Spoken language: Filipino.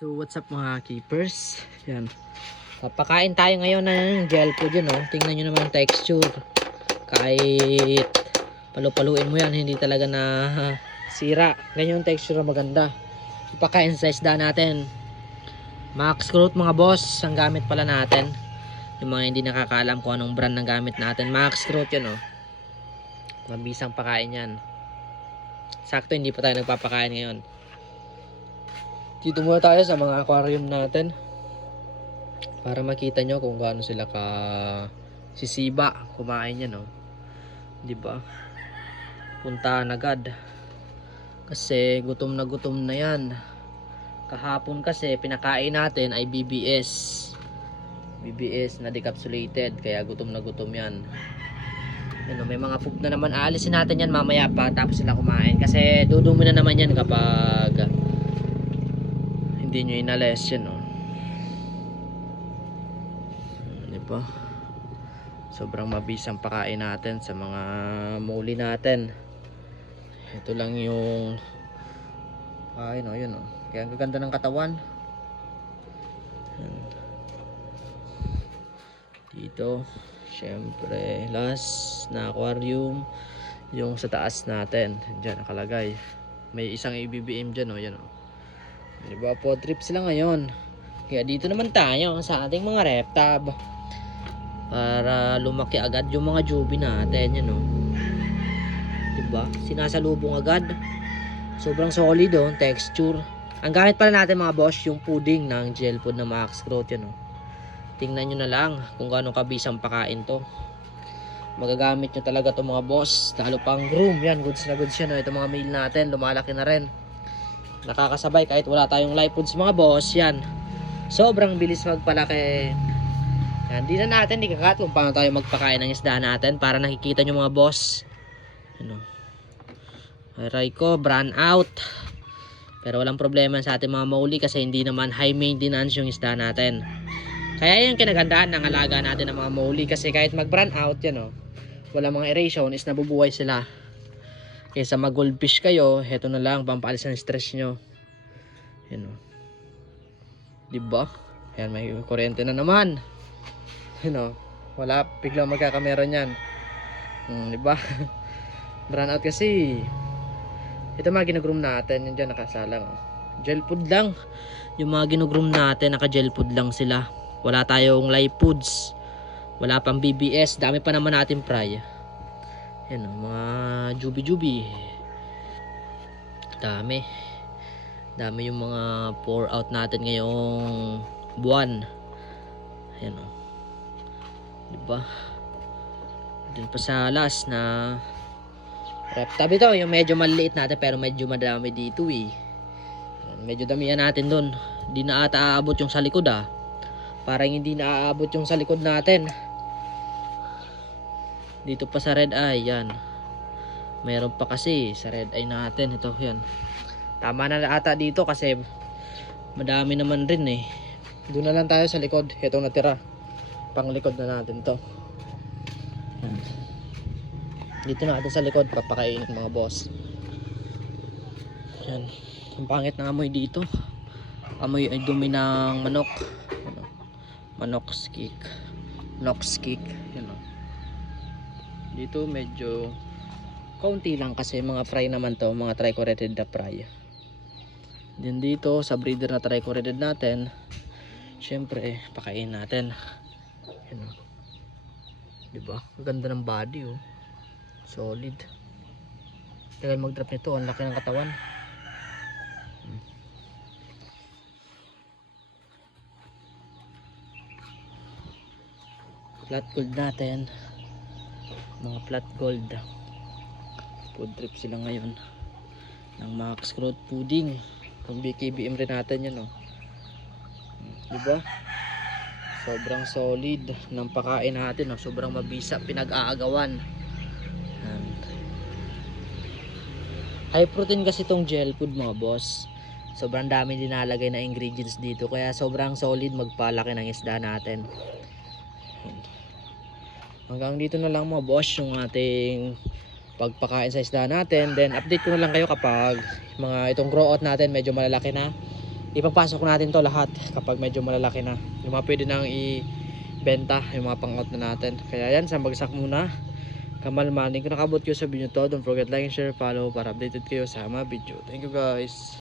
So what's up mga keepers? Yan. Papakain tayo ngayon ng gel food yun, oh. Tingnan nyo naman yung texture. Kahit palu-paluin mo yan, hindi talaga na sira. Ganyan yung texture na maganda. Papakain sa isda natin. Max Growth mga boss, ang gamit pala natin. Yung mga hindi nakakaalam kung anong brand ng gamit natin. Max Growth yun, oh. Mabisang pakain yan. Sakto hindi pa tayo nagpapakain ngayon. Dito muna tayo sa mga aquarium natin para makita nyo kung gaano sila ka sisiba kumain yan, no? Di ba? Puntahan agad kasi gutom na yan. Kahapon kasi pinakain natin ay BBS na decapsulated, kaya gutom na gutom yan. Ano, may mga poop na naman, aalisin natin yan mamaya pa tapos sila kumain kasi dudumi na naman yan kapag hindi nyo inalis yan, oh. Diba? Sobrang mabisang pakain natin sa mga muli natin. Ito lang yung ay no, yun, oh. Kaya ang gaganda ng katawan. Dito syempre last na aquarium yung sa taas natin. Diyan nakalagay. May isang IBBM dyan, oh. Yan, oh. Diba, po trip sila ngayon. Kaya dito naman tayo sa ating mga reptab para lumaki agad yung mga jubi natin. Yan, oh. Diba, sinasalubong agad. Sobrang solid, oh, texture. Ang gamit pala natin mga boss yung pudding ng gel food na Max Growth. Yan, oh. Tingnan nyo na lang kung gaano kabisang pakain to. Magagamit nyo talaga to mga boss. Lalo pang groom. Yan, goods na goods yan, oh. Ito mga male natin lumalaki na rin. Nakakasabay kahit wala tayong live foods mga boss. Yan, sobrang bilis magpalaki. Yan, di na natin ikakat kung paano tayo magpakain ng isda natin para nakikita nyo mga boss. Ano, aray ko brand out, pero walang problema sa ating mga mauli kasi hindi naman high maintenance yung isda natin. Kaya yung kinagandaan ng alaga natin ng mga mauli kasi kahit mag brand out yan, oh, wala mga aeration is nabubuhay sila. Kaysa mag goldfish kayo, heto na lang pampaalis ng stress nyo. Yan, oh. Diba? Yan, may kuryente na naman. Yan, oh. Wala, biglang magkakameron yan. Diba? Brand out kasi. Ito mga ginugroom natin, yun dyan nakasalang, oh. Gel food lang. Yung mga ginugroom natin, naka gel food lang sila. Wala tayong live foods. Wala pang BBS. Dami pa naman natin fry. Yan, oh, mga jubi-jubi. Dami yung mga pour out natin ngayong buwan. Yan, oh. Diba? Dun pa sa last na reptab ito, yung medyo maliit natin pero medyo madami dito, eh. Yan, medyo damihan natin dun. Hindi na ata aabot yung sa likod, ah. Parang hindi na aabot yung sa likod natin. Dito pa sa red eye, yan. Meron pa kasi sa red eye natin. Ito, yan. Tama na ata dito kasi madami naman rin, eh. Doon na lang tayo sa likod. Ito natira. Pang likod na natin to. Yan. Dito natin sa likod papakainin mga boss. Yan. Ang pangit na amoy dito. Amoy ay dumi ng manok. Ano? Manok's kick. Nox kick. Yan, oh. Dito medyo kaunti lang kasi mga fry naman to, mga trichoridae na fry. Then dito sa breeder na trichoridae natin, syempre pakain natin. Yan, oh. Diba? Ang ganda ng body, oh. Solid. Tagal mag-drop nito, ang laki ng katawan. Flat gold natin. Mga flat gold. Food trip sila ngayon ng Max Growth pudding. Kung BKBM rin natin yan, oh. Diba? Sobrang solid ng pakain natin, oh. Sobrang mabisa, pinag-aagawan. High protein kasi itong gel food mga boss. Sobrang dami dinalagay na ingredients dito, kaya sobrang solid magpalaki ng isda natin. Hanggang dito na lang mga boss yung ating pagpakain sa isda natin. Then update ko na lang kayo kapag mga itong grow out natin medyo malalaki na. ipapasok natin to lahat kapag medyo malalaki na. Yung mga pwede nang ibenta, yung mga pang-out na natin. Kaya yan, sa bagsak muna. Kamalmaning kung nakabot kayo sa video to, don't forget like and share, follow para updated kayo sa mga video. Thank you guys.